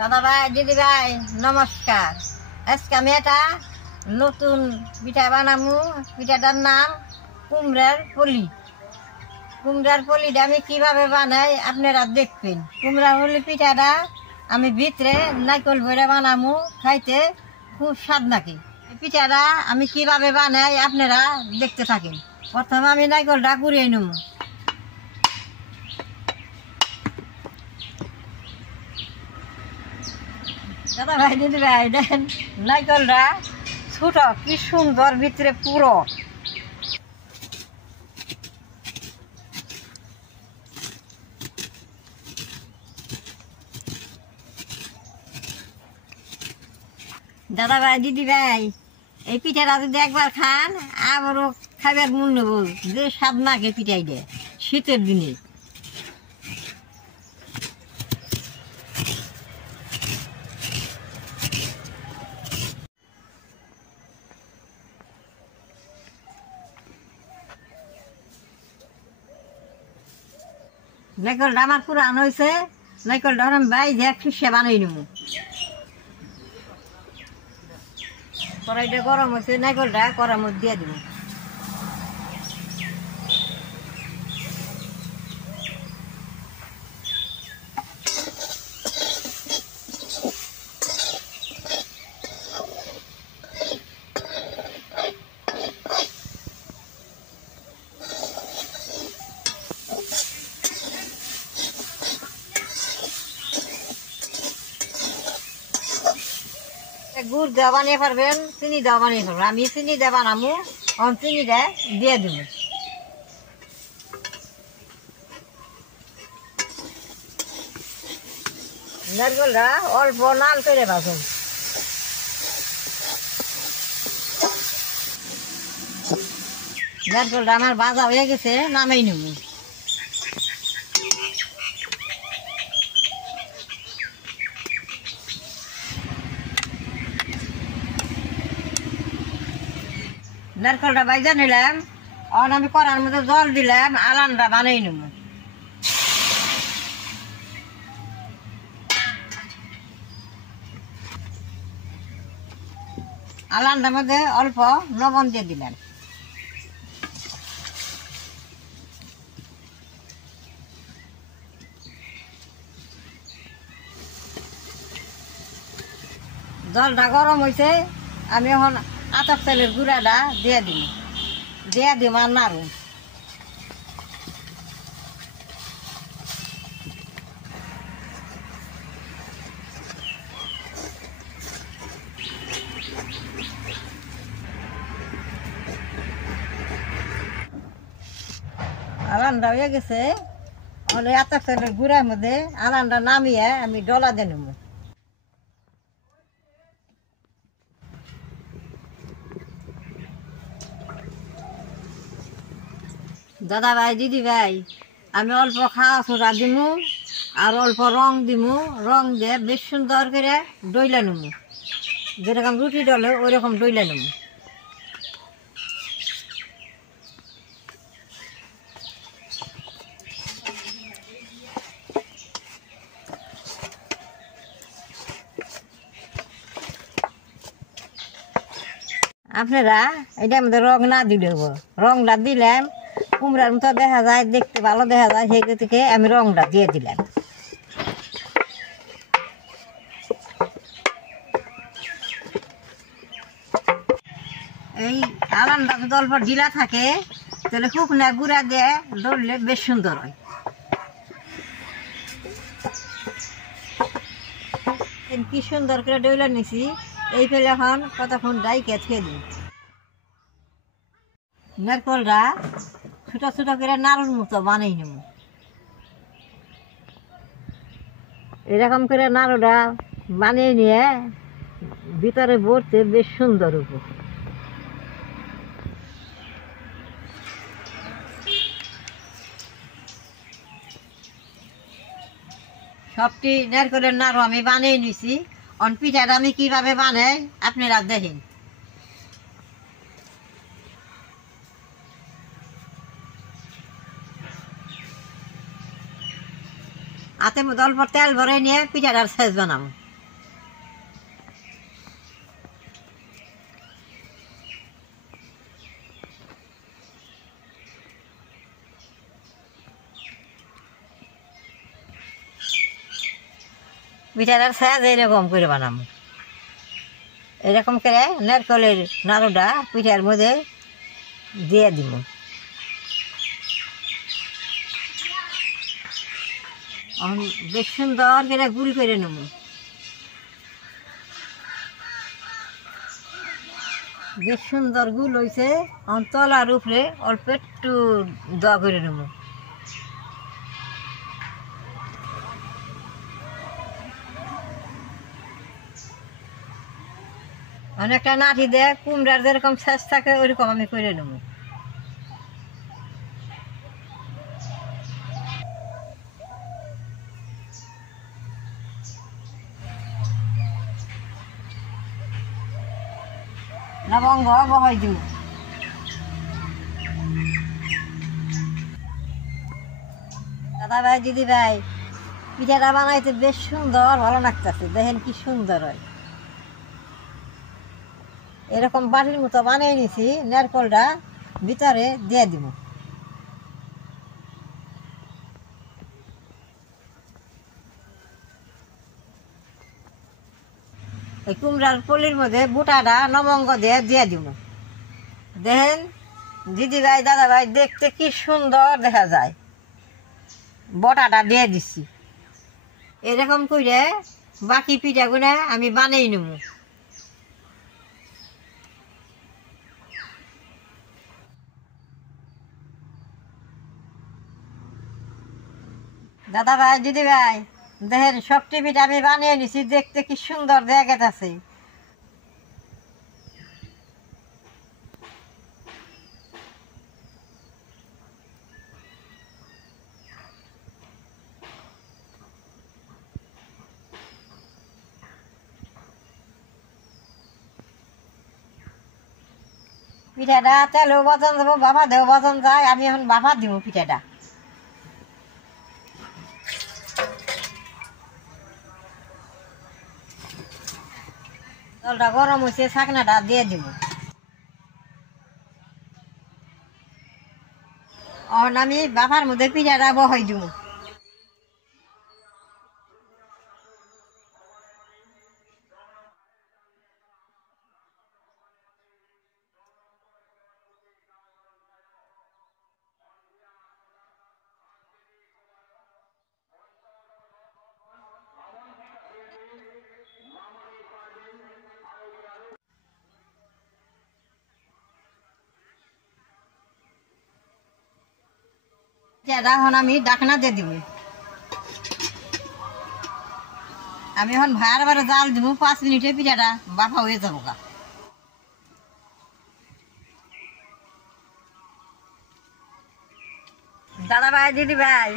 দাদা ভাই দিদি ভাই নমস্কার। আজকে আমি এটা নতুন পিঠা বানাবো। পিঠাটার নাম কুমড়ার পলি। কুমড়ার পলিটা আমি কিভাবে বানাই আপনারা দেখবেন। কুমড়ার পলি পিঠাটা আমি ভিতরে নারকেল ভরে বানাবো, খাইতে খুব স্বাদ নাকি। পিঠাটা আমি কিভাবে বানাই আপনারা দেখতে থাকেন। প্রথমে আমি নারকেলটা কুড়িয়ে নেব। দাদা ভাই দিদি ভাই দেখেন নারকেলটা ছোট কি সুন্দর, ভিতরে পুরো। দাদা ভাই দিদি ভাই এই পিঠাটা যদি একবার খান আবারও খাবার মন নেব, যে স্বাদ নাকে পিঠাই দেয় শীতের দিনে। নারকেলটা আমার পুরান হয়েছে, নারকেলটা আমি বাইরে খিসে বানাই নেব। কড়াইটা গরম হয়েছে, নারকেলটা কড়ার মধ্যে দিয়ে দেব। গুড় দেওয়া বানিয়ে পারবেন, চিনি দেওয়া বানিয়ে পারবেন। আমি চিনি দেওয়া বানাবো, চিনিটা দিয়ে দেব। নারকেলটা অল্প নাল করে ভাজুন। নারকেলটা আমার ভাজা হয়ে গেছে, নামাই নেব। নারকেলটা ভাজা নিলাম, আমি কড়ার মধ্যে জল দিলাম, আলানটা বানাই নেব। আলানটার মধ্যে অল্প লবণ দিয়ে দিলাম। জলটা গরম হয়েছে, আমি এখন আতপ চালের গুঁড়াটা দিয়ে দিম আর নাড়ুন। আলানটা হয়ে গেছে, আতপ চালের গুঁড়ার মধ্যে আলানটা নামিয়ে আমি ডলা দিয়ে নেব। দাদা ভাই দিদি ভাই আমি অল্প খাওয়া সোডা দিমু আর অল্প রং দিমু। রং দিয়ে বেশ সুন্দর করে ডইলা নেবো, যেরকম রুটি ডলে ওই রকম ডইলা নেবো। আপনারা এটার মধ্যে রং না দিলেও, রংটা দিলাম কুমড়ার মতো দেখা যায়, দেখতে ভালো দেখা যায়, সেই থেকে আমি রংটা দিয়ে দিলাম। এই আলানটা যদি অল্প ঢিলা থাকে তাহলে শুকনা গুঁড়া দিয়ে ধরলে বেশ সুন্দর হয়। কি সুন্দর করে ডইলা নিছি, এই ফেলে এখন কতক্ষণ ডাইকে খেয়ে দিই। নারকেলটা ছোট ছোট করে নাড়ুর মতো বানাই নেব। এরকম করে নাড়ুটা বানিয়ে নিয়ে ভিতরে ভরতে বেশ সুন্দর হবে। সবটি নারকেলের নাড়ু আমি বানিয়ে নিছি। পিঠাটা আমি কিভাবে বানাই আপনারা দেখেন। হাতে মধ্যে অল্প তেল ভরে নিয়ে পিঠাটার সাইজ বানাবো। পিঠাটার সাইজ এইরকম করে বানাবো। এরকম করে নারকেলের নাড়ুটা পিঠার মধ্যে দিয়ে দিব। বেশ সুন্দর করে গুল করে নেব। বেশ সুন্দর গুল হয়েছে। তলার উপরে অল্প একটু দোয়া করে নেব। অনেকটা নাঠি দিয়ে কুমড়ার যেরকম সাইজ থাকে ওইরকম আমি করে নেব। লবঙ্গ বহাই দিব। দাদা ভাই দিদি ভাই, পিঠাটা বানাইতে বেশ সুন্দর, ভালো লাগতেছে। দেখেন কি সুন্দর হয়। এরকম বাটির মতো বানিয়ে নিছি। নারকেলটা ভিতরে দিয়ে দিব। এই কুমড়ার পলির মধ্যে বুটাটা লবঙ্গ দিয়ে দিব। দেখেন দিদি ভাই দাদা ভাই, দেখতে কি সুন্দর দেখা যায়। বটাটা দিয়ে দিচ্ছি। এরকম করে বাকি পিঠাগুলো আমি বানিয়ে নেব। দাদা ভাই দিদি ভাই, দেখেন সবটি পিঠা আমি বানিয়ে নিছি। দেখতে কি সুন্দর দেখা গেছে। পিঠাটা তেলেও বাজান যাবো, বাবা দেও বাজান যায়। আমি এখন বাবা দিব পিঠাটা। জলটা গরম হয়েছে, ছাকনাটা দিয়ে দিব। এখন আমি বাবার মধ্যে পিঠাটা বহাই দিব। পিঠাটা এখন আমি ডাকনা দিয়ে দিব। আমি এখন বারবার জাল দিব। 5 মিনিটে পিঠাটা বাফা হয়ে যাবো গা। দাদা ভাই দিদি ভাই,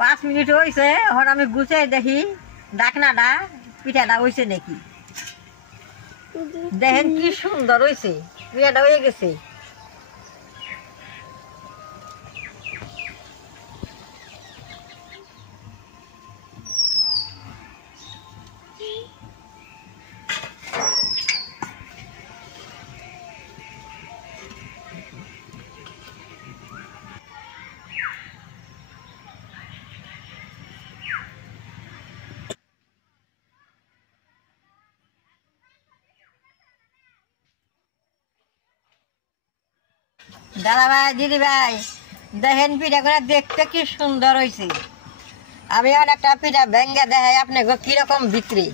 5 মিনিট হয়েছে। এখন আমি গুছিয়ে দেখি ডাকনাটা পিঠাটা হয়েছে নাকি। দেখেন কি সুন্দর হয়েছে। পিঠাটা হয়ে গেছে। দাদা ভাই দিদি ভাই, দেখেন পিঠাগুলো দেখতে কি সুন্দর হয়েছে। আমি আর একটা পিঠা ভেঙ্গে দেখাই আপনাকে কিরকম বিক্রি।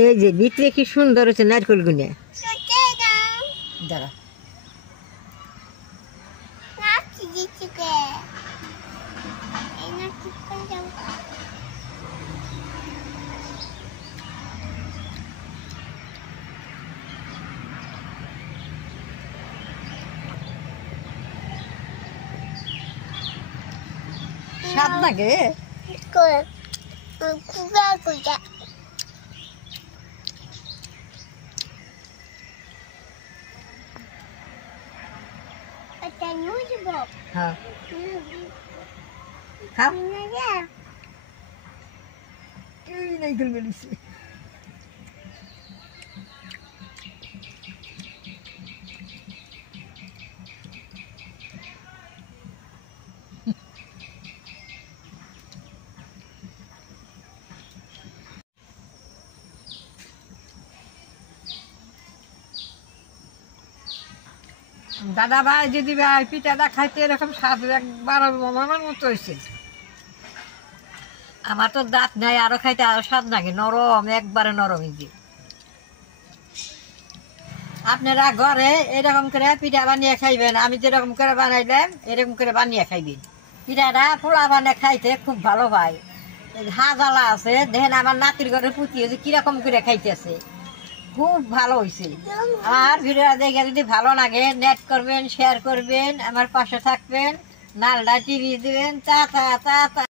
এই যে ভিতরে কি সুন্দর হয়েছে নারকেল গুনে। দাঁড়া স্বাদ লাগে। হ্যাঁ খাও। নাইকেল বেরিয়েছে। দাদা ভাই দিদি ভাই পিঠাটা খাইতে এরকম স্বাদ একবার আমার মতো হয়েছে। আমার তো দাঁত নাই, আরো খাইতে আরো স্বাদ লাগে, নরম, একবারে নরম। এই যে আপনারা ঘরে এরকম করে পিঠা বানিয়ে খাইবেন, আমি যেরকম করে বানাইলাম এরকম করে বানিয়ে খাইবেন। পিঠাটা পোলা বানিয়ে খাইতে খুব ভালো হয়। হাজালা আছে দেখেন, আমার নাতির ঘরে পুঁতি হয়েছে, কিরকম করে খাইতেছে, খুব ভালো হয়েছে। আমার ভিডিওটা দেখে যদি ভালো লাগে নেট করবেন, শেয়ার করবেন, আমার পাশে থাকবেন, নালটা টিভি দিবেন। তা তা তা তা।